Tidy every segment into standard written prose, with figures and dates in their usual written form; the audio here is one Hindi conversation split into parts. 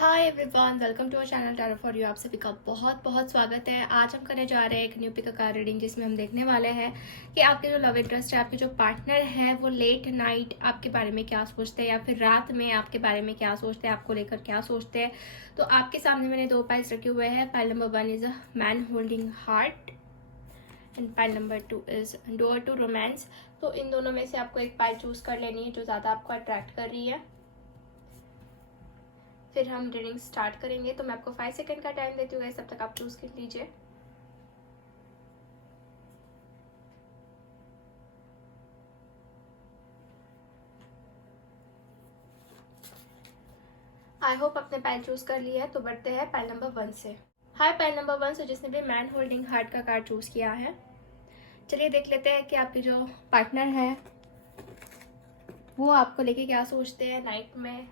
Hi everyone, welcome to our channel tarot for you. आप सभी का बहुत बहुत स्वागत है। आज हम करने जा रहे हैं एक न्यू पिक कार्ड रीडिंग, जिसमें हम देखने वाले हैं कि आपके जो लव इंटरेस्ट है, आपके जो पार्टनर है, वो लेट नाइट आपके बारे में क्या सोचते हैं या फिर रात में आपके बारे में क्या सोचते हैं, आपको लेकर क्या सोचते हैं। तो आपके सामने मैंने दो पाइल्स रखे हुए हैं। Pile number 1 is a man holding heart and pile number 2 is door to romance. तो इन दोनों में से आपको एक पाइल चूज कर लेनी है जो ज़्यादा आपको अट्रैक्ट कर रही है। फिर हम रीडिंग स्टार्ट करेंगे। तो मैं आपको 5 सेकंड का टाइम देती हूँ, तब तक आप चूज कर लीजिए। आई होप आपने पाइल चूज कर लिया है। तो बढ़ते हैं पाइल नंबर 1 से। हाय पाइल नंबर 1 से जिसने भी मैन होल्डिंग हार्ट का कार्ड चूज किया है, चलिए देख लेते हैं कि आपके जो पार्टनर है वो आपको लेके क्या सोचते हैं नाइट में,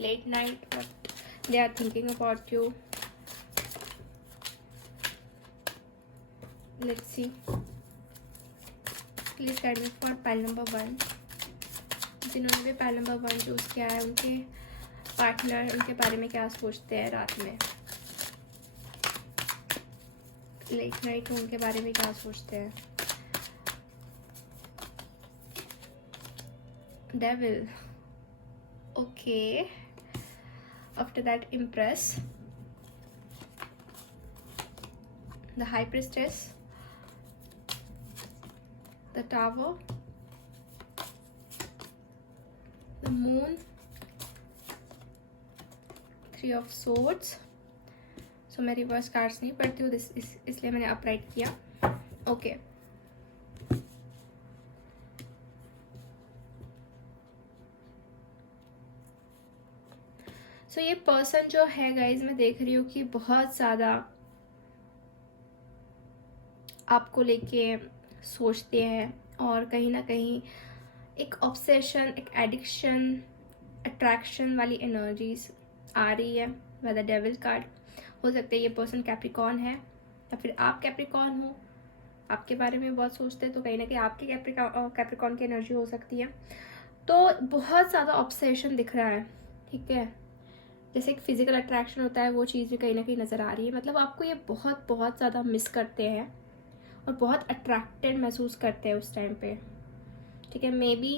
late night, they are thinking about you. Let's see, please guide me for pile number 1। जिन्होंने भी पाइल नंबर 1 चूज किया है, उनके पार्टनर उनके बारे में क्या सोचते हैं रात में, लेट नाइट उनके बारे में क्या सोचते हैं। Devil, okay. After that empress, the high priestess, the tower, the moon, 3 of swords. So मैं रिवर्स कार्ड्स नहीं पढ़ती हूँ, इसलिए मैंने अपराइट किया। ओके सो ये पर्सन जो है गाइज, मैं देख रही हूँ कि बहुत ज़्यादा आपको लेके सोचते हैं और कहीं ना कहीं एक ऑब्सेशन, एक एडिक्शन, अट्रैक्शन वाली एनर्जीज आ रही है। बाय द डेविल कार्ड हो सकता है ये पर्सन कैप्रिकॉर्न है या फिर आप कैप्रिकॉर्न हो, आपके बारे में बहुत सोचते हैं। तो कहीं ना कहीं आपकी कैप्रिकॉर्न की एनर्जी हो सकती है। तो बहुत ज़्यादा ऑब्सेशन दिख रहा है, ठीक है। जैसे एक फिजिकल अट्रैक्शन होता है, वो चीज़ भी कहीं ना कहीं नज़र आ रही है। मतलब आपको ये बहुत बहुत ज़्यादा मिस करते हैं और बहुत अट्रैक्टेड महसूस करते हैं उस टाइम पे, ठीक है। मे बी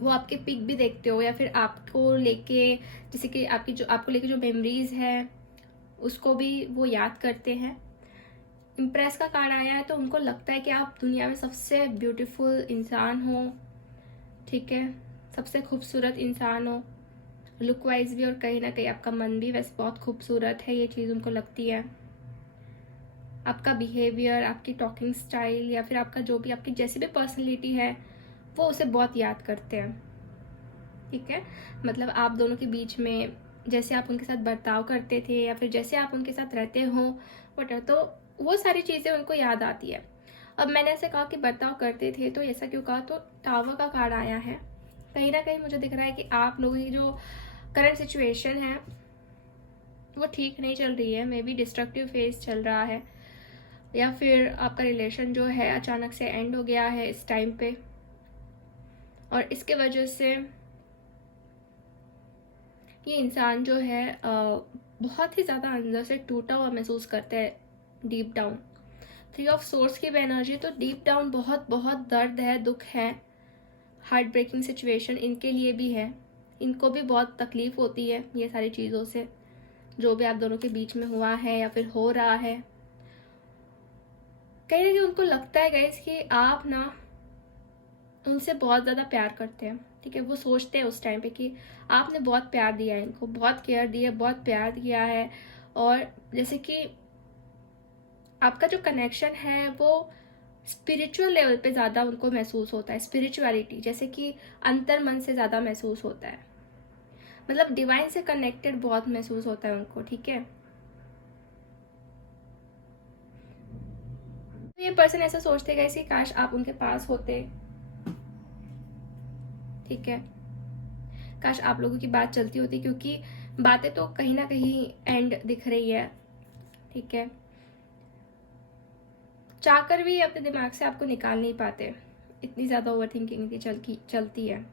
वो आपके पिक भी देखते हो या फिर आपको लेके, जैसे कि आपको लेके जो मेमोरीज है उसको भी वो याद करते हैं। इम्प्रेस का कार्ड आया है तो उनको लगता है कि आप दुनिया में सबसे ब्यूटीफुल इंसान हो, ठीक है, सबसे खूबसूरत इंसान हो, लुक वाइज भी, और कहीं ना कहीं आपका मन भी वैसे बहुत खूबसूरत है, ये चीज़ उनको लगती है। आपका बिहेवियर, आपकी टॉकिंग स्टाइल या फिर आपका जो भी, आपकी जैसी भी पर्सनैलिटी है, वो उसे बहुत याद करते हैं, ठीक है। मतलब आप दोनों के बीच में जैसे आप उनके साथ बर्ताव करते थे या फिर जैसे आप उनके साथ रहते हो वट, तो वो सारी चीज़ें उनको याद आती है। अब मैंने ऐसे कहा कि बर्ताव करते थे, तो ऐसा क्यों कहा, तो टावर का कार्ड आया है। कहीं ना कहीं मुझे दिख रहा है कि आप लोगों की जो करंट सिचुएशन है वो ठीक नहीं चल रही है। मे बी डिस्ट्रक्टिव फेज चल रहा है या फिर आपका रिलेशन जो है अचानक से एंड हो गया है इस टाइम पे, और इसके वजह से ये इंसान जो है बहुत ही ज़्यादा अंदर से टूटा हुआ महसूस करता है, डीप डाउन। 3 ऑफ सोर्स की भी एनर्जी, तो डीप डाउन बहुत बहुत दर्द है, दुख है, हार्ट ब्रेकिंग सिचुएशन इनके लिए भी है। इनको भी बहुत तकलीफ होती है ये सारी चीज़ों से, जो भी आप दोनों के बीच में हुआ है या फिर हो रहा है। कहीं ना कहीं उनको लगता है गाइस कि आप ना उनसे बहुत ज़्यादा प्यार करते हैं, ठीक है। वो सोचते हैं उस टाइम पे कि आपने बहुत प्यार दिया है इनको, बहुत केयर दी है, बहुत प्यार दिया है, और जैसे कि आपका जो कनेक्शन है वो स्पिरिचुअल लेवल पे ज़्यादा उनको महसूस होता है। स्पिरिचुअलिटी जैसे कि अंतर मन से ज़्यादा महसूस होता है, मतलब डिवाइन से कनेक्टेड बहुत महसूस होता है उनको, ठीक है। तो ये पर्सन ऐसा सोचते गए कि काश आप उनके पास होते, ठीक है, काश आप लोगों की बात चलती होती, क्योंकि बातें तो कहीं ना कहीं एंड दिख रही है, ठीक है। चाहकर भी अपने दिमाग से आपको निकाल नहीं पाते, इतनी ज़्यादा ओवर थिंकिंग चलती है।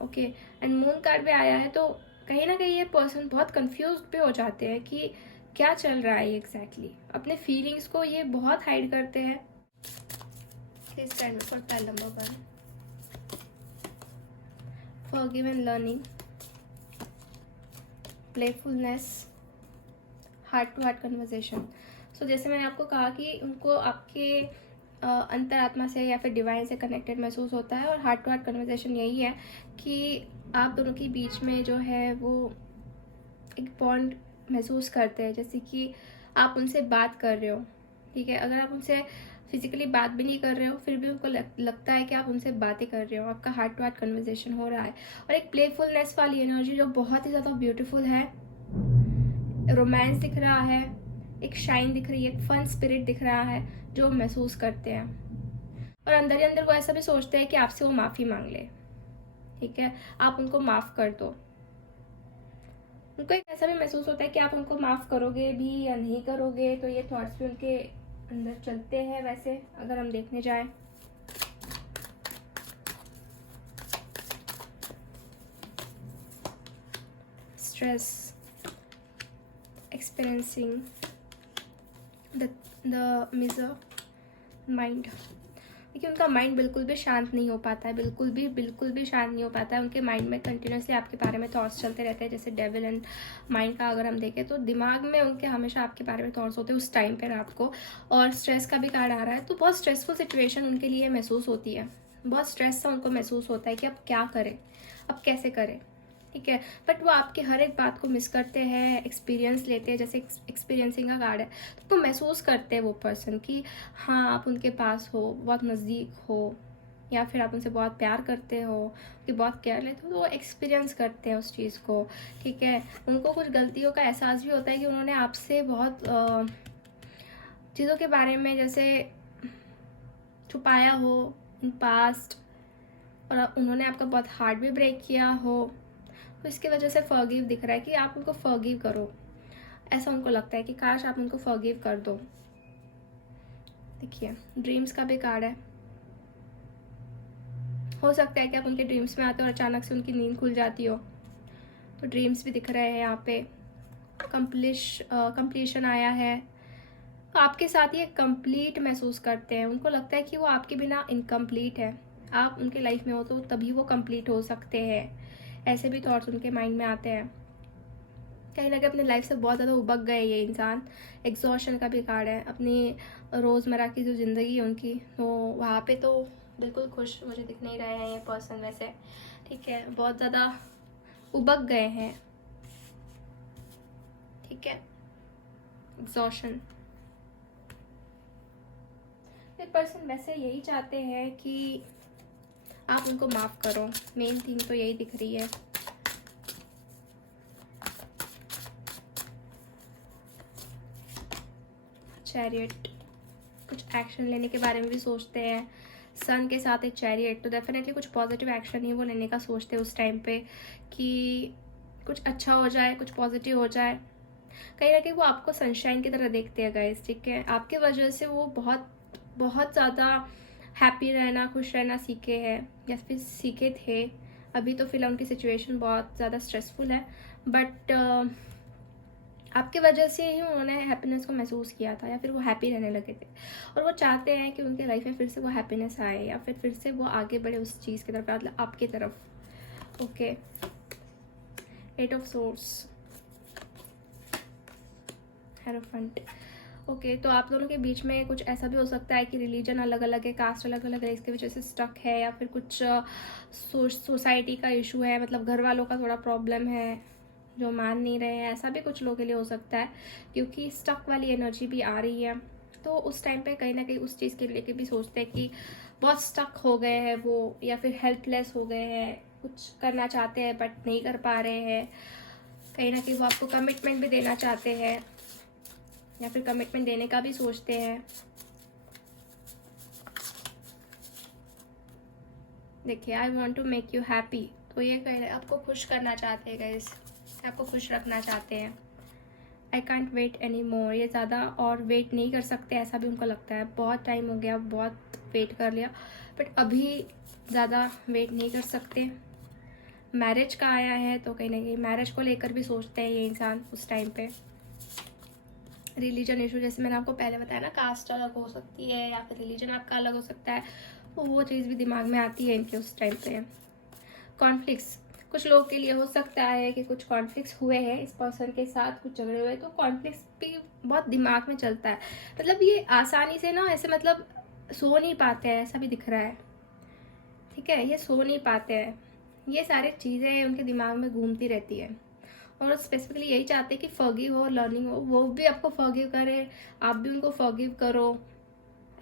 ओके, एंड मून कार्ड भी आया है, तो कहीं ना कहीं ये पर्सन बहुत कंफ्यूज भी हो जाते हैं कि क्या चल रहा है एग्जैक्टली। अपने फीलिंग्स को ये बहुत हाइड करते हैं। Please tell me for tile number 1, forgive and learning, playfulness, heart to heart conversation. So जैसे मैंने आपको कहा कि उनको आपके अंतरात्मा से या फिर डिवाइन से कनेक्टेड महसूस होता है, और हार्ट टू हार्ट कन्वर्सेशन यही है कि आप दोनों के बीच में जो है वो एक बॉन्ड महसूस करते हैं, जैसे कि आप उनसे बात कर रहे हो, ठीक है। अगर आप उनसे फिजिकली बात भी नहीं कर रहे हो, फिर भी उनको लगता है कि आप उनसे बातें कर रहे हो, आपका हार्ट टू हार्ट कन्वर्सेशन हो रहा है। और एक प्लेफुलनेस वाली एनर्जी जो बहुत ही ज़्यादा ब्यूटीफुल है, रोमांस दिख रहा है, एक शाइन दिख रही है, एक फन स्पिरिट दिख रहा है जो महसूस करते हैं। और अंदर ही अंदर वो ऐसा भी सोचते हैं कि आपसे वो माफ़ी मांग ले, ठीक है, आप उनको माफ़ कर दो। उनको एक ऐसा भी महसूस होता है कि आप उनको माफ़ करोगे भी या नहीं करोगे, तो ये थॉट्स भी उनके अंदर चलते हैं। वैसे अगर हम देखने जाएं, stress, experiencing the miser mind. देखिए, उनका माइंड बिल्कुल भी शांत नहीं हो पाता है, बिल्कुल भी शांत नहीं हो पाता है। उनके माइंड में कंटिन्यूसली आपके बारे में थॉट्स चलते रहते हैं। जैसे डेविल एंड माइंड का अगर हम देखें तो दिमाग में उनके हमेशा आपके बारे में थॉट्स होते हैं उस टाइम पे रात को। और स्ट्रेस का भी कार्ड आ रहा है, तो बहुत स्ट्रेसफुल सिचुएशन उनके लिए महसूस होती है, बहुत स्ट्रेस सा उनको महसूस होता है कि अब क्या करें, अब कैसे करें, ठीक है। बट वो आपकी हर एक बात को मिस करते हैं, एक्सपीरियंस लेते हैं। जैसे एक्सपीरियंसिंग का कार्ड है, तो महसूस करते हैं वो पर्सन कि हाँ आप उनके पास हो, बहुत नज़दीक हो, या फिर आप उनसे बहुत प्यार करते हो, कि बहुत केयर लेते हो, तो वो एक्सपीरियंस करते हैं उस चीज़ को, ठीक है। उनको कुछ गलतियों का एहसास भी होता है कि उन्होंने आपसे बहुत चीज़ों के बारे में जैसे छुपाया हो इन पास्ट, और उन्होंने आपका बहुत हार्ट भी ब्रेक किया हो, तो इसकी वजह से फॉरगिव दिख रहा है कि आप उनको फॉरगिव करो। ऐसा उनको लगता है कि काश आप उनको फॉरगिव कर दो। देखिए, ड्रीम्स का भी कार्ड है। हो सकता है कि आप उनके ड्रीम्स में आते हो और अचानक से उनकी नींद खुल जाती हो, तो ड्रीम्स भी दिख रहे हैं यहाँ पे। कंप्लीशन आया है, तो आपके साथ ये कंप्लीट महसूस करते हैं। उनको लगता है कि वो आपके बिना इनकम्प्लीट है, आप उनके लाइफ में हो तो तभी वो कंप्लीट हो सकते हैं। ऐसे भी थॉट्स उनके माइंड में आते हैं। कहीं ना कहीं अपने लाइफ से बहुत ज़्यादा उबक गए ये इंसान। एग्जॉशन का भी कार्ड है। अपनी रोज़मर्रा की जो ज़िंदगी है उनकी, तो वहाँ पे तो बिल्कुल खुश मुझे दिख नहीं रहे हैं ये पर्सन वैसे, ठीक है। बहुत ज़्यादा उबक गए हैं, ठीक है। एग्जॉशन। ये पर्सन वैसे यही चाहते हैं कि आप उनको माफ़ करो। मेन थिंग तो यही दिख रही है। चैरियट, कुछ एक्शन लेने के बारे में भी सोचते हैं। सन के साथ एक चैरियट, तो डेफिनेटली कुछ पॉजिटिव एक्शन ही वो लेने का सोचते हैं उस टाइम पे, कि कुछ अच्छा हो जाए, कुछ पॉजिटिव हो जाए। कहीं ना कहीं वो आपको सनशाइन की तरह देखते हैं गाइस, ठीक है। आपके वजह से वो बहुत बहुत ज़्यादा हैप्पी रहना, खुश रहना सीखे हैं, या फिर सीखे थे। अभी तो फिलहाल उनकी सिचुएशन बहुत ज़्यादा स्ट्रेसफुल है, बट आपके वजह से ही उन्होंने हैप्पीनेस को महसूस किया था, या फिर वो हैप्पी रहने लगे थे। और वो चाहते हैं कि उनके लाइफ में फिर से वो हैप्पीनेस आए, या फिर से वो आगे बढ़े उस चीज़ की तरफ, मतलब आपकी तरफ। Okay, 8 of source, hierophant. Okay, तो आप दोनों के बीच में कुछ ऐसा भी हो सकता है कि रिलीजन अलग अलग है, कास्ट अलग अलग है, इसकी वजह से स्टक है, या फिर कुछ सोसाइटी का इशू है, मतलब घर वालों का थोड़ा प्रॉब्लम है जो मान नहीं रहे हैं। ऐसा भी कुछ लोगों के लिए हो सकता है, क्योंकि स्टक वाली एनर्जी भी आ रही है। तो उस टाइम पे कहीं ना कहीं उस चीज़ के लेके भी सोचते हैं कि बहुत स्टक हो गए हैं वो, या फिर हेल्पलेस हो गए हैं, कुछ करना चाहते हैं बट नहीं कर पा रहे हैं। कहीं ना कहीं वो आपको कमिटमेंट भी देना चाहते हैं, या फिर कमिटमेंट देने का भी सोचते हैं। देखिए, I want to make you happy, तो ये कह रहे हैं आपको खुश करना चाहते हैं गाइस, आपको खुश रखना चाहते हैं। I can't wait any more, ये ज़्यादा और वेट नहीं कर सकते, ऐसा भी उनको लगता है। बहुत टाइम हो गया, बहुत वेट कर लिया, बट अभी ज़्यादा वेट नहीं कर सकते। मैरिज का आया है, तो कहीं ना कहीं मैरिज को लेकर भी सोचते हैं ये इंसान उस टाइम पे। रिलीजन इशू, जैसे मैंने आपको पहले बताया ना, कास्ट अलग हो सकती है या फिर रिलीजन आपका अलग हो सकता है, तो वो चीज़ भी दिमाग में आती है इनके उस टाइम पे। कॉन्फ्लिक्ट्स, कुछ लोग के लिए हो सकता है कि कुछ कॉन्फ्लिक्ट्स हुए हैं इस पर्सन के साथ, कुछ झगड़े हुए, तो कॉन्फ्लिक्ट्स भी बहुत दिमाग में चलता है। मतलब ये आसानी से ना ऐसे मतलब सो नहीं पाते हैं, ऐसा भी दिख रहा है। ठीक है, ये सो नहीं पाते हैं, ये सारी चीज़ें उनके दिमाग में घूमती रहती है। और स्पेसिफिकली यही चाहते हैं कि फॉरगिव हो, लर्निंग हो, वो भी आपको फॉरगिव करे, आप भी उनको फॉरगिव करो,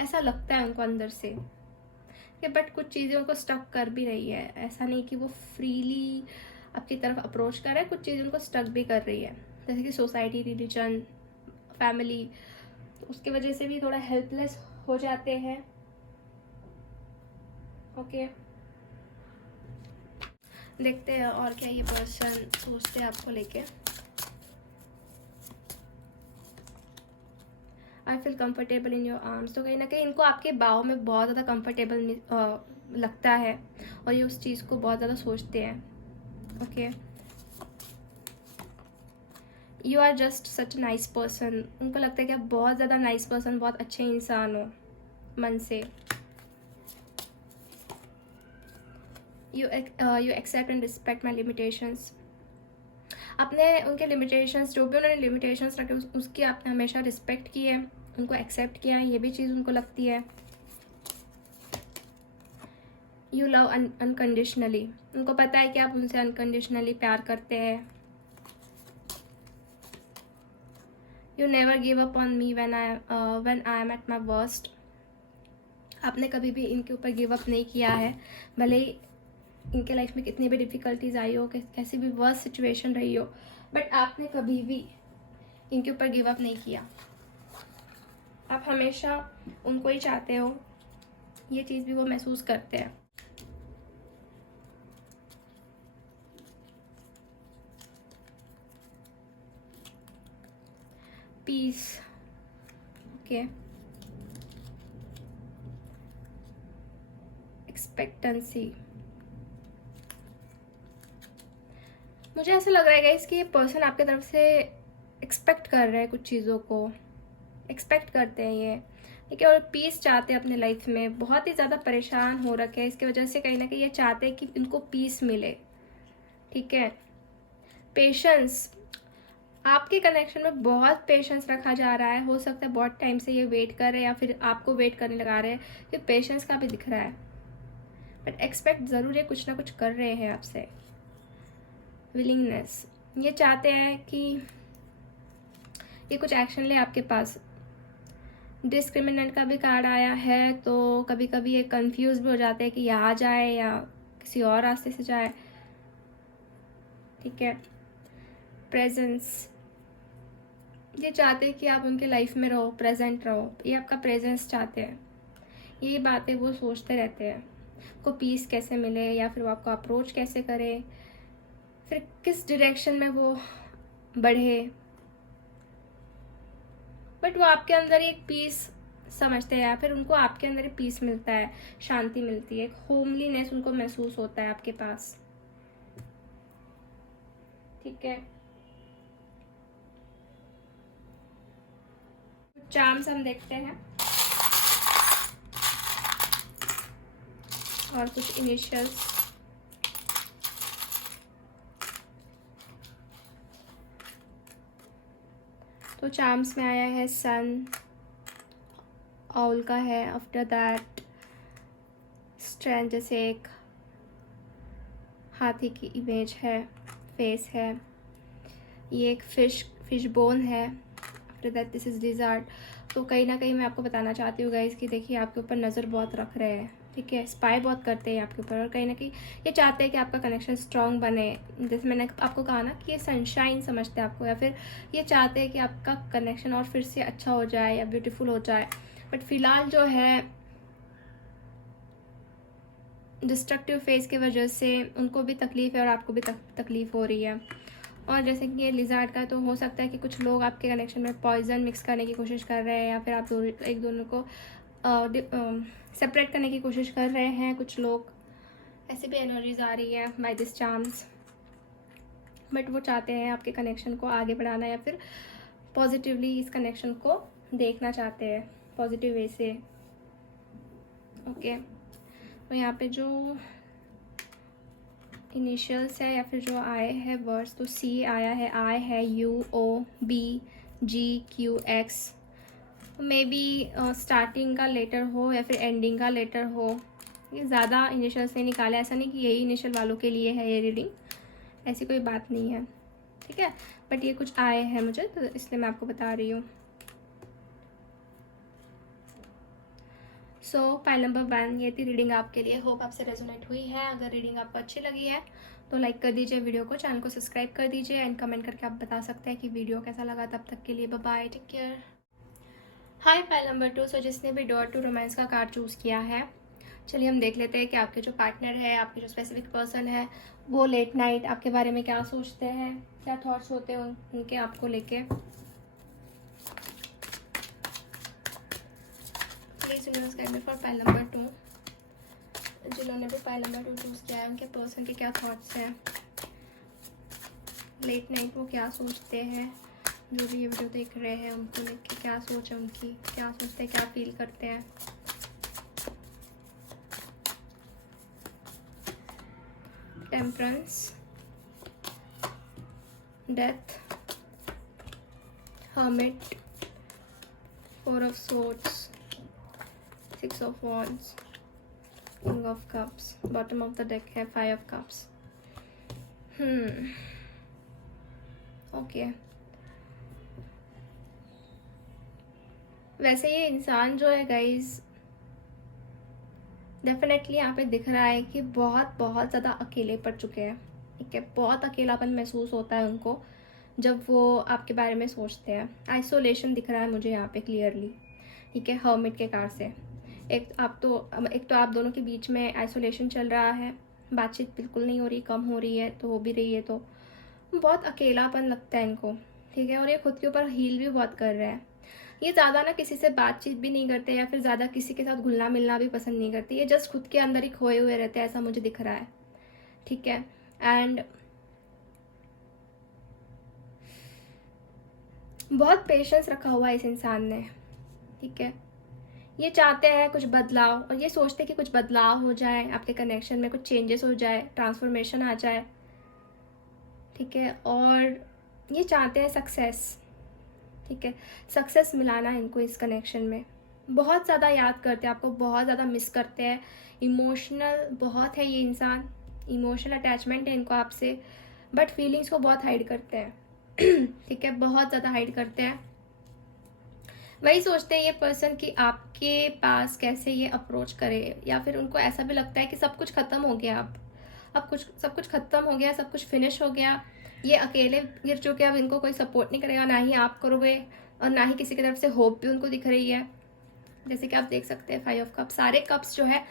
ऐसा लगता है उनको अंदर से। बट कुछ चीज़ें उनको स्टक कर भी रही है, ऐसा नहीं कि वो फ्रीली आपकी तरफ अप्रोच कर रहा है, कुछ चीज़ें उनको स्टक भी कर रही है, जैसे कि सोसाइटी, रिलीजन, फैमिली, तो उसकी वजह से भी थोड़ा हेल्पलेस हो जाते हैं। ओके, देखते हैं और क्या ये पर्सन सोचते हैं आपको लेके। I feel comfortable in your arms, तो कहीं ना कहीं इनको आपके बाहों में बहुत ज़्यादा कंफर्टेबल लगता है और ये उस चीज़ को बहुत ज़्यादा सोचते हैं। Okay, you are just such nice person, उनको लगता है कि आप बहुत ज़्यादा नाइस पर्सन, बहुत अच्छे इंसान हो मन से। You accept and respect my limitations, आपने उनके लिमिटेशंस, जो भी उन्होंने लिमिटेशंस रखे उसकी आपने हमेशा रिस्पेक्ट की है, उनको एक्सेप्ट किया है, ये भी चीज़ उनको लगती है। यू लव अनकंडीशनली, उनको पता है कि आप उनसे अनकंडीशनली प्यार करते हैं। You never give up on me when I am at my worst, आपने कभी भी इनके ऊपर गिव अप नहीं किया है, भले ही इनके लाइफ में कितनी भी डिफ़िकल्टीज आई हो, कैसी भी वर्स्ट सिचुएशन रही हो, बट आपने कभी भी इनके ऊपर गिव अप नहीं किया। आप हमेशा उनको ही चाहते हो, ये चीज़ भी वो महसूस करते हैं। पीस, ओके, एक्सपेक्टेंसी, मुझे ऐसा लग रहा है गाइस कि ये पर्सन आपके तरफ से एक्सपेक्ट कर रहे हैं, कुछ चीज़ों को एक्सपेक्ट करते हैं ये, ठीक है, और पीस चाहते हैं अपने लाइफ में, बहुत ही ज़्यादा परेशान हो रखे हैं इसकी वजह से, कहीं ना कहीं ये चाहते हैं कि इनको पीस मिले। ठीक है, पेशेंस, आपके कनेक्शन में बहुत पेशेंस रखा जा रहा है, हो सकता है बहुत टाइम से ये वेट कर रहे हैं या फिर आपको वेट करने लगा रहे हैं, ये पेशेंस का भी दिख रहा है, बट एक्सपेक्ट ज़रूर ये कुछ ना कुछ कर रहे हैं आपसे। विलिंगनेस, ये चाहते हैं कि ये कुछ एक्शन ले आपके पास। डिस्क्रिमिनेंट का भी कार्ड आया है, तो कभी कभी ये कंफ्यूज भी हो जाते हैं कि यहाँ जाए या किसी और रास्ते से जाए। ठीक है, प्रेजेंस, ये चाहते हैं कि आप उनके लाइफ में रहो, प्रेजेंट रहो, ये आपका प्रेजेंस चाहते हैं, यही बातें वो सोचते रहते हैं, को पीस कैसे मिले या फिर वो आपको अप्रोच कैसे करे, फिर किस डायरेक्शन में वो बढ़े, बट वो आपके अंदर एक पीस समझते हैं या फिर उनको आपके अंदर एक पीस मिलता है, शांति मिलती है, एक होमलीनेस उनको महसूस होता है आपके पास। ठीक है, चार्म्स हम देखते हैं और कुछ इनिशियल्स। तो चार्म्स में आया है सन, ऑल का है, आफ्टर दैट स्ट्रेंथ, जैसे एक हाथी की इमेज है, फेस है, ये एक फिश बोन है, after that this is desert. तो कहीं ना कहीं मैं आपको बताना चाहती हूँ गाइस कि देखिए आपके ऊपर नज़र बहुत रख रहे हैं, ठीक है, स्पाई बहुत करते हैं आपके ऊपर, और कहीं ना कहीं ये चाहते हैं कि आपका कनेक्शन स्ट्रांग बने। जैसे मैंने आपको कहा ना कि ये सनशाइन समझते हैं आपको, या फिर ये चाहते हैं कि आपका कनेक्शन और फिर से अच्छा हो जाए या ब्यूटीफुल हो जाए, बट फिलहाल जो है डिस्ट्रक्टिव फेज की वजह से उनको भी तकलीफ है और आपको भी तकलीफ हो रही है। और जैसे कि ये लिजार्ड का, तो हो सकता है कि कुछ लोग आपके कनेक्शन में पॉइजन मिक्स करने की कोशिश कर रहे हैं या फिर आप एक दोनों को सेपरेट करने की कोशिश कर रहे हैं कुछ लोग, ऐसी भी एनर्जीज आ रही है बाय दिस चांस, बट वो चाहते हैं आपके कनेक्शन को आगे बढ़ाना या फिर पॉजिटिवली इस कनेक्शन को देखना चाहते हैं पॉजिटिव वे से। ओके, तो यहाँ पे जो इनिशियल्स है या फिर जो आए हैं वर्ड्स, तो सी आया है, आई है, U, O, B, G, Q, X. Maybe starting का लेटर हो या फिर एंडिंग का लेटर हो। ये ज़्यादा इनिशियल से निकाला, ऐसा नहीं कि यही इनिशियल वालों के लिए है ये रीडिंग, ऐसी कोई बात नहीं है, ठीक है। बट ये कुछ आए हैं मुझे, तो इसलिए मैं आपको बता रही हूँ। सो फाइल नंबर 1 ये थी रीडिंग आपके लिए। होप आपसे रेजोनेट हुई है। अगर रीडिंग आपको अच्छी लगी है तो लाइक कर दीजिए वीडियो को, चैनल को सब्सक्राइब कर दीजिए एंड कमेंट करके आप बता सकते हैं कि वीडियो कैसा लगा। तब तक के लिए बाय बाय, टेक केयर। हाय फाइल नंबर 2। सो जिसने भी डोर टू रोमांस का कार्ड चूज़ किया है, चलिए हम देख लेते हैं कि आपके जो पार्टनर है, आपके जो स्पेसिफिक पर्सन है, वो लेट नाइट आपके बारे में क्या सोचते हैं, क्या थॉट्स होते हैं उनके आपको लेके। Please universe guide me for file number 2। जिन्होंने भी फाइल नंबर 2 चूज़ किया है, उनके पर्सन के क्या थॉट्स हैं, लेट नाइट वो क्या सोचते हैं, जो भी ये वीडियो देख रहे हैं उनको लेके क्या सोच है उनकी, क्या सोचते हैं, क्या फील करते हैं। Temperance, death, hermit, 4 of swords, 6 of wands, king of cups, bottom of the deck है 5 ऑफ कप्स। ओके, वैसे ये इंसान जो है गाइज, डेफिनेटली यहाँ पे दिख रहा है कि बहुत बहुत ज़्यादा अकेले पड़ चुके हैं, ठीक है। बहुत अकेलापन महसूस होता है उनको जब वो आपके बारे में सोचते हैं। आइसोलेशन दिख रहा है मुझे यहाँ पे क्लियरली, ठीक है, हर्मिट के कार्ड से। एक तो आप दोनों के बीच में आइसोलेशन चल रहा है, बातचीत बिल्कुल नहीं हो रही, कम हो रही है, तो हो भी रही है तो बहुत अकेलापन लगता है इनको, ठीक है। और ये खुद के ऊपर हील भी बहुत कर रहे हैं। ये ज़्यादा ना किसी से बातचीत भी नहीं करते या फिर ज़्यादा किसी के साथ घुलना मिलना भी पसंद नहीं करते। ये जस्ट खुद के अंदर ही खोए हुए रहते हैं, ऐसा मुझे दिख रहा है, ठीक है। एंड बहुत पेशेंस रखा हुआ है इस इंसान ने, ठीक है। ये चाहते हैं कुछ बदलाव और ये सोचते हैं कि कुछ बदलाव हो जाए आपके कनेक्शन में, कुछ चेंजेस हो जाए, ट्रांसफॉर्मेशन आ जाए, ठीक है। और ये चाहते हैं सक्सेस, ठीक है, सक्सेस मिलाना है इनको इस कनेक्शन में। बहुत ज़्यादा याद करते हैं आपको, बहुत ज़्यादा मिस करते हैं, इमोशनल बहुत है ये इंसान, इमोशनल अटैचमेंट है इनको आपसे, बट फीलिंग्स को बहुत हाइड करते हैं ठीक है, बहुत ज़्यादा हाइड करते हैं। वही सोचते हैं ये पर्सन कि आपके पास कैसे ये अप्रोच करे, या फिर उनको ऐसा भी लगता है कि सब कुछ ख़त्म हो गया, अब सब कुछ ख़त्म हो गया, सब कुछ फिनिश हो गया, ये अकेले गिर चुके, अब इनको कोई सपोर्ट नहीं करेगा, ना ही आप करोगे और ना ही किसी की तरफ से होप भी उनको दिख रही है। जैसे कि आप देख सकते हैं 5 ऑफ कप्स, सारे कप्स जो है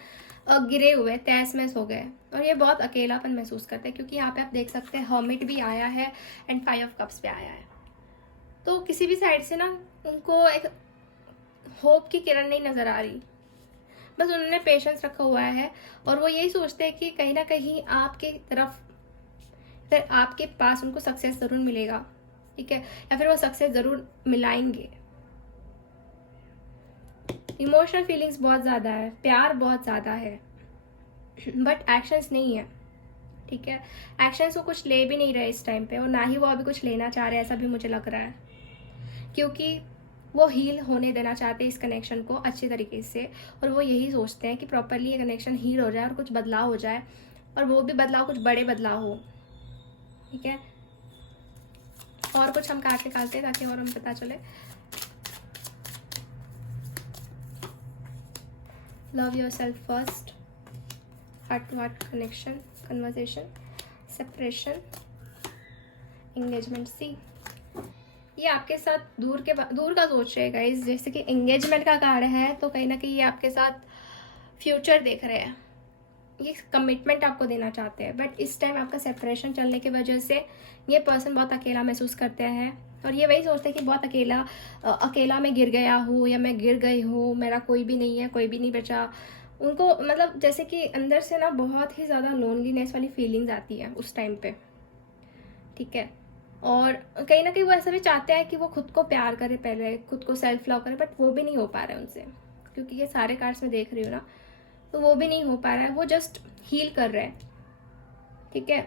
गिरे हुए, तहस महस हो गए और ये बहुत अकेलापन महसूस करते हैं, क्योंकि यहाँ पे आप देख सकते हैं हर्मिट भी आया है एंड 5 ऑफ कप्स भी आया है। तो किसी भी साइड से ना उनको एक होप की किरण नहीं नज़र आ रही, बस उन्होंने पेशेंस रखा हुआ है और वो यही सोचते हैं कि कहीं ना कहीं आपके तरफ, फिर आपके पास उनको सक्सेस ज़रूर मिलेगा, ठीक है, या फिर वो सक्सेस ज़रूर मिलाएंगे। इमोशनल फीलिंग्स बहुत ज़्यादा है, प्यार बहुत ज़्यादा है, बट एक्शंस नहीं है, ठीक है। एक्शंस वो कुछ ले भी नहीं रहे इस टाइम पे और ना ही वो अभी कुछ लेना चाह रहे हैं, ऐसा भी मुझे लग रहा है, क्योंकि वो हील होने देना चाहते हैं इस कनेक्शन को अच्छे तरीके से, और वो यही सोचते हैं कि प्रॉपरली ये कनेक्शन हील हो जाए और कुछ बदलाव हो जाए, और वो भी बदलाव कुछ बड़े बदलाव हो, ठीक है। और कुछ हम कार्ड निकालते हैं ताकि और हमें पता चले। Love yourself first, heart to heart connection, conversation, separation, engagement. See ये आपके साथ दूर का सोच रहे हैं गाइस। जैसे कि एंगेजमेंट का कार्ड है तो कहीं ना कहीं ये आपके साथ फ्यूचर देख रहे हैं, ये कमिटमेंट आपको देना चाहते हैं, बट इस टाइम आपका सेपरेशन चलने की वजह से ये पर्सन बहुत अकेला महसूस करते हैं और ये वही सोचते हैं कि बहुत अकेला मैं गिर गया हूँ या मैं गिर गई हूँ, मेरा कोई भी नहीं है, कोई भी नहीं बचा, उनको मतलब जैसे कि अंदर से ना बहुत ही ज़्यादा लोनलीनेस वाली फीलिंग्स आती है उस टाइम पे, ठीक है। और कहीं ना कहीं वो ऐसा भी चाहते हैं कि वो खुद को प्यार करे, पहले खुद को सेल्फ लव करे, बट वो भी नहीं हो पा रहा है उनसे, क्योंकि ये सारे कार्ड्स मैं देख रही हूँ ना, तो वो भी नहीं हो पा रहा है। वो जस्ट हील कर रहे हैं, ठीक है।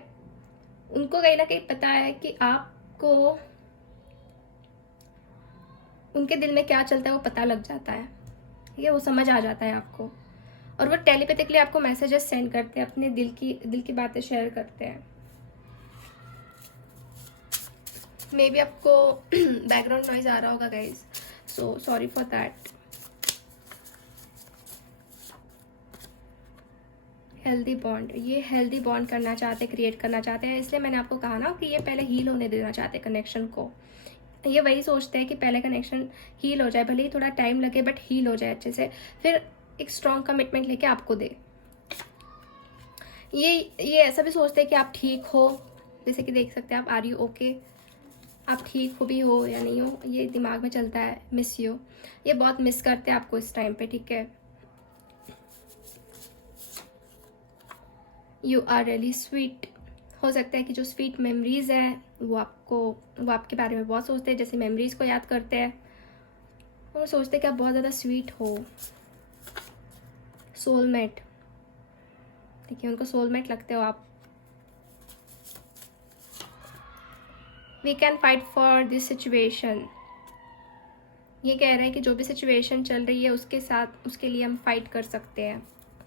उनको कहीं ना कहीं पता है कि आपको, उनके दिल में क्या चलता है वो पता लग जाता है, ठीक है, वो समझ आ जाता है आपको। और वो टेलीपैथिकली आपको मैसेजेस सेंड करते हैं, अपने दिल की बातें शेयर करते हैं। मे बी आपको बैकग्राउंड नॉइज आ रहा होगा guys, so sorry for that. Healthy bond, ये हेल्दी बॉन्ड करना चाहते, क्रिएट करना चाहते हैं, इसलिए मैंने आपको कहा ना कि ये पहले हील होने देना चाहते हैं कनेक्शन को। ये वही सोचते हैं कि पहले कनेक्शन हील हो जाए, भले ही थोड़ा टाइम लगे बट हील हो जाए अच्छे से, फिर एक स्ट्रॉन्ग कमिटमेंट लेके आपको दे। ये ऐसा भी सोचते हैं कि आप ठीक हो, जैसे कि देख सकते हैं आप, आर यू ओके, आप ठीक हो भी हो या नहीं हो, ये दिमाग में चलता है। मिस यू, ये बहुत मिस करते हैं आपको इस टाइम पे, ठीक है। यू आर रियली स्वीट, हो सकता है कि जो स्वीट मेमोरीज है वो आपके बारे में बहुत सोचते हैं, जैसे मेमोरीज को याद करते हैं, वो सोचते हैं कि आप बहुत ज़्यादा स्वीट हो। सोलमेट, ठीक है, उनको सोलमेट लगते हो आप। We can fight for this situation, ये कह रहे हैं कि जो भी सिचुएशन चल रही है उसके साथ, उसके लिए हम फाइट कर सकते हैं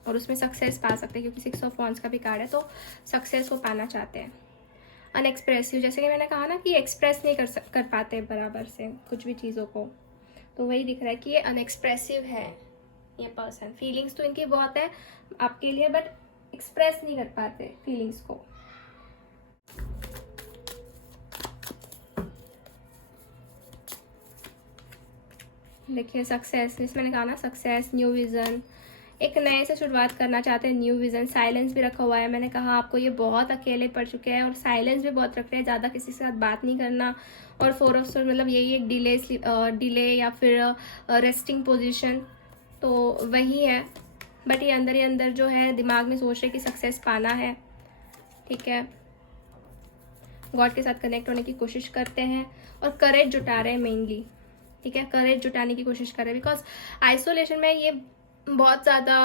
और उसमें सक्सेस पा सकते हैं, क्योंकि 6 ऑफ वॉन्ड्स का भी कार्ड है, तो सक्सेस वो पाना चाहते हैं। अनएक्सप्रेसिव, जैसे कि मैंने कहा ना कि एक्सप्रेस नहीं कर पाते बराबर से कुछ भी चीज़ों को, तो वही दिख रहा है कि ये अनएक्सप्रेसिव है ये पर्सन। फीलिंग्स तो इनकी बहुत है आपके लिए, बट एक्सप्रेस नहीं कर पाते फीलिंग्स को। देखिए सक्सेस, जिसमें मैंने कहा ना सक्सेस, न्यू विज़न, एक नए से शुरुआत करना चाहते हैं, न्यू विज़न। साइलेंस भी रखा हुआ है, मैंने कहा आपको ये बहुत अकेले पड़ चुके हैं और साइलेंस भी बहुत रख रहे हैं, ज़्यादा किसी के साथ बात नहीं करना। और 4 ऑफ सोर्ड्स मतलब यही एक डिले या फिर रेस्टिंग पोजीशन, तो वही है। बट ये अंदर ही अंदर जो है दिमाग में सोच रहे कि सक्सेस पाना है, ठीक है। गॉड के साथ कनेक्ट होने की कोशिश करते हैं और करेज जुटा रहे हैं मेनली, ठीक है, करेज जुटाने की कोशिश कर रहे हैं, बिकॉज आइसोलेशन में ये बहुत ज़्यादा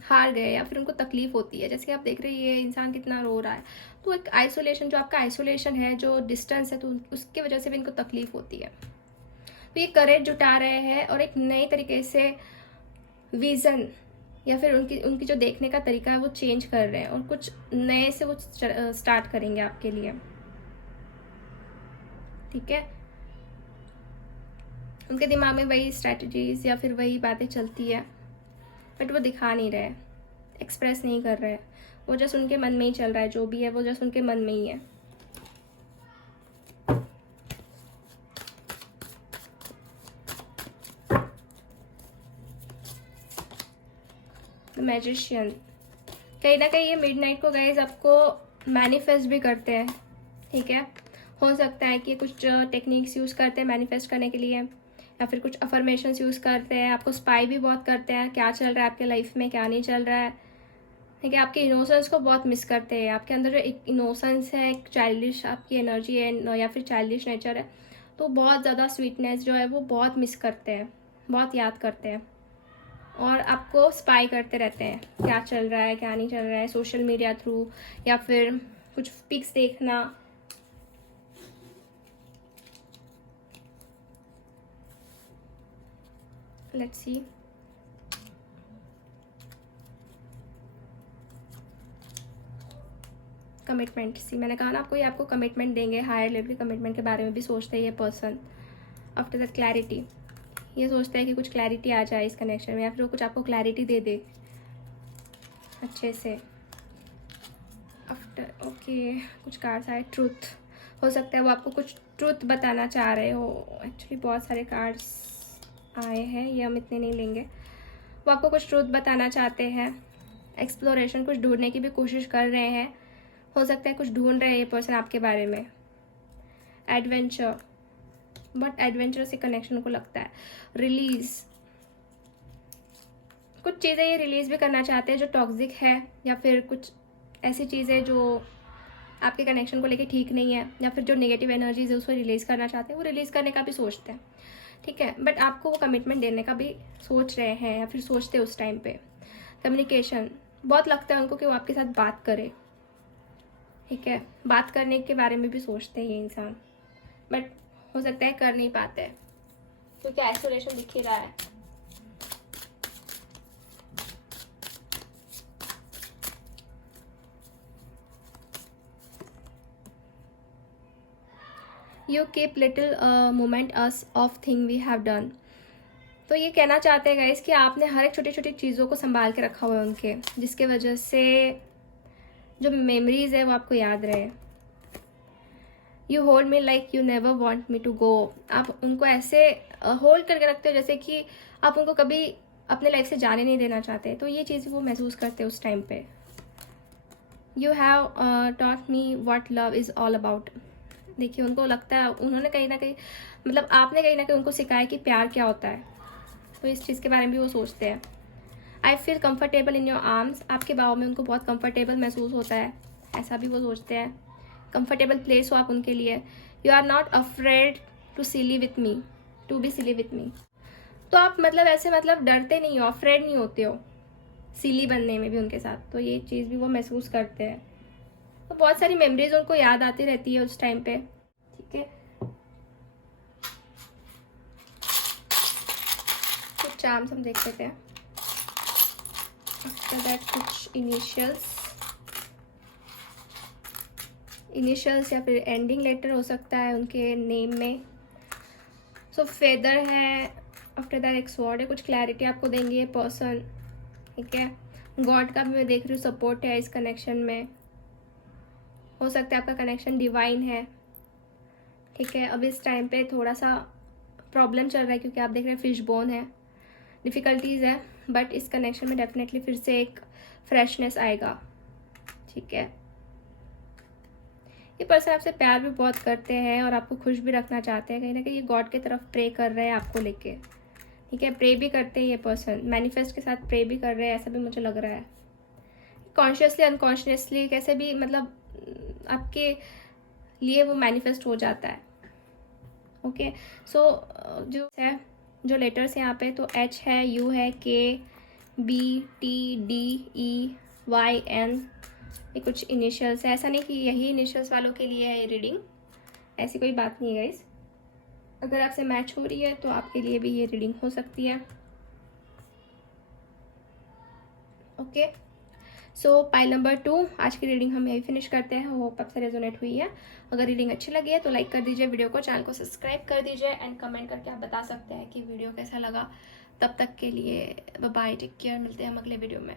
हार गए या फिर उनको तकलीफ होती है। जैसे कि आप देख रहे हैं ये इंसान कितना रो रहा है, तो एक आइसोलेशन, जो आपका आइसोलेशन है, जो डिस्टेंस है, तो उसकी वजह से भी इनको तकलीफ होती है। तो ये करेज जुटा रहे हैं और एक नए तरीके से विज़न या फिर उनकी जो देखने का तरीका है वो चेंज कर रहे हैं और कुछ नए से वो स्टार्ट करेंगे आपके लिए, ठीक है। उनके दिमाग में वही स्ट्रैटेजीज या फिर वही बातें चलती है, बट वो दिखा नहीं रहे, एक्सप्रेस नहीं कर रहे, वो जस्ट उनके मन में ही चल रहा है, जो भी है वो जस्ट उनके मन में ही है। मैजिशियन, कहीं ना कहीं ये मिडनाइट को गाइस आपको मैनिफेस्ट भी करते हैं, ठीक है। हो सकता है कि कुछ टेक्निक्स यूज़ करते हैं मैनिफेस्ट करने के लिए, या फिर कुछ अफर्मेशंस यूज़ करते हैं, आपको स्पाई भी बहुत करते हैं, क्या चल रहा है आपके लाइफ में, क्या नहीं चल रहा है, ठीक है। आपके इनोसेंस को बहुत मिस करते हैं, आपके अंदर जो एक इनोसेंस है, एक चाइल्डिश आपकी एनर्जी है या फिर चाइल्डिश नेचर है, तो बहुत ज़्यादा स्वीटनेस जो है वो बहुत मिस करते हैं, बहुत याद करते हैं और आपको स्पाई करते रहते हैं, क्या चल रहा है क्या नहीं चल रहा है, सोशल मीडिया थ्रू या फिर कुछ पिक्स देखना। लेट्स सी, कमिटमेंट, सी मैंने कहा ना आपको, ये आपको कमिटमेंट देंगे, हायर लेवल के कमिटमेंट के बारे में भी सोचते हैं ये पर्सन। आफ्टर दैट क्लैरिटी, ये सोचते हैं कि कुछ क्लैरिटी आ जाए इस कनेक्शन में या फिर वो कुछ आपको क्लैरिटी दे दे अच्छे से। आफ्टर ओके, कुछ कार्ड्स आए, ट्रूथ, हो सकता है वो आपको कुछ ट्रूथ बताना चाह रहे हो। एक्चुअली बहुत सारे कार्ड्स आए हैं, ये हम इतने नहीं लेंगे। वो आपको कुछ ट्रूथ बताना चाहते हैं, एक्सप्लोरेशन, कुछ ढूंढने की भी कोशिश कर रहे हैं, हो सकता है कुछ ढूंढ रहे हैं ये पर्सन आपके बारे में। एडवेंचर, बट एडवेंचर से कनेक्शन को लगता है। रिलीज, कुछ चीज़ें ये रिलीज़ भी करना चाहते हैं जो टॉक्सिक है, या फिर कुछ ऐसी चीज़ें जो आपके कनेक्शन को लेके ठीक नहीं है, या फिर जो नेगेटिव एनर्जीज है उसको रिलीज़ करना चाहते हैं, वो रिलीज़ करने का भी सोचते हैं, ठीक है। बट आपको वो कमिटमेंट देने का भी सोच रहे हैं, या फिर सोचते हैं उस टाइम पे। कम्युनिकेशन बहुत लगता है उनको कि वो आपके साथ बात करे, ठीक है। बात करने के बारे में भी सोचते हैं ये इंसान, बट हो सकता है कर नहीं पाते हैं क्योंकि आइसोलेशन दिख ही रहा है। You keep little moments of thing we have done. तो ये कहना चाहते हैं गाइस कि आपने हर एक छोटी छोटी चीज़ों को संभाल के रखा हुआ है उनके, जिसके वजह से जो मेमोरीज है वो आपको याद रहे। You hold me like you never want me to go. आप उनको ऐसे होल्ड करके रखते हो जैसे कि आप उनको कभी अपने लाइफ से जाने नहीं देना चाहते। तो ये चीज़ वो महसूस करते हैं उस टाइम पे। You have taught me what love is all about. देखिए उनको लगता है, उन्होंने कहीं ना कहीं मतलब आपने कहीं ना कहीं उनको सिखाया कि प्यार क्या होता है, तो इस चीज़ के बारे में भी वो सोचते हैं। I feel comfortable in your arms. आपके बाहों में उनको बहुत कंफर्टेबल महसूस होता है, ऐसा भी वो सोचते हैं। कंफर्टेबल प्लेस हो आप उनके लिए। You are not afraid to silly with me, to be silly with me. तो आप मतलब ऐसे मतलब डरते नहीं हो, अफ्रेड नहीं होते हो सिली बनने में भी उनके साथ। तो ये चीज़ भी वो महसूस करते हैं। तो बहुत सारी मेमोरीज उनको याद आती रहती है उस टाइम पे, ठीक है। कुछ चार्म्स हम देख लेते हैं। आफ्टर दैट कुछ इनिशियल्स या फिर एंडिंग लेटर हो सकता है उनके नेम में। सो फेदर है, आफ्टर दैट एक स्वॉर्ड है। कुछ क्लैरिटी आपको देंगे ये पर्सन, ठीक है। गॉड का भी मैं देख रही हूँ सपोर्ट है इस कनेक्शन में। हो सकता है आपका कनेक्शन डिवाइन है, ठीक है। अब इस टाइम पे थोड़ा सा प्रॉब्लम चल रहा है क्योंकि आप देख रहे हैं फिश बोन है, डिफ़िकल्टीज़ है, बट इस कनेक्शन में डेफिनेटली फिर से एक फ्रेशनेस आएगा, ठीक है। ये पर्सन आपसे प्यार भी बहुत करते हैं और आपको खुश भी रखना चाहते हैं। कहीं ना कहीं ये गॉड की तरफ प्रे कर रहे हैं आपको लेके, ठीक है। प्रे भी करते हैं ये पर्सन, मैनिफेस्ट के साथ प्रे भी कर रहे हैं, ऐसा भी मुझे लग रहा है। कॉन्शियसली अनकॉन्शियसली कैसे भी मतलब आपके लिए वो मैनिफेस्ट हो जाता है, ओके। सो जो है, जो लेटर्स यहाँ पे, तो एच है, यू है, के, बी, टी, डी, ई, वाई, एन, ये कुछ इनिशियल्स है। ऐसा नहीं कि यही इनिशियल्स वालों के लिए है ये रीडिंग, ऐसी कोई बात नहीं है गाइस। अगर आपसे मैच हो रही है तो आपके लिए भी ये रीडिंग हो सकती है, ओके। सो पाइल नंबर 2, आज की रीडिंग हम यही फिनिश करते हैं। होप आपसे रेजोनेट हुई है। अगर रीडिंग अच्छी लगी है तो लाइक कर दीजिए वीडियो को, चैनल को सब्सक्राइब कर दीजिए एंड कमेंट करके आप बता सकते हैं कि वीडियो कैसा लगा। तब तक के लिए बाय बाय, टेक केयर, मिलते हैं हम अगले वीडियो में।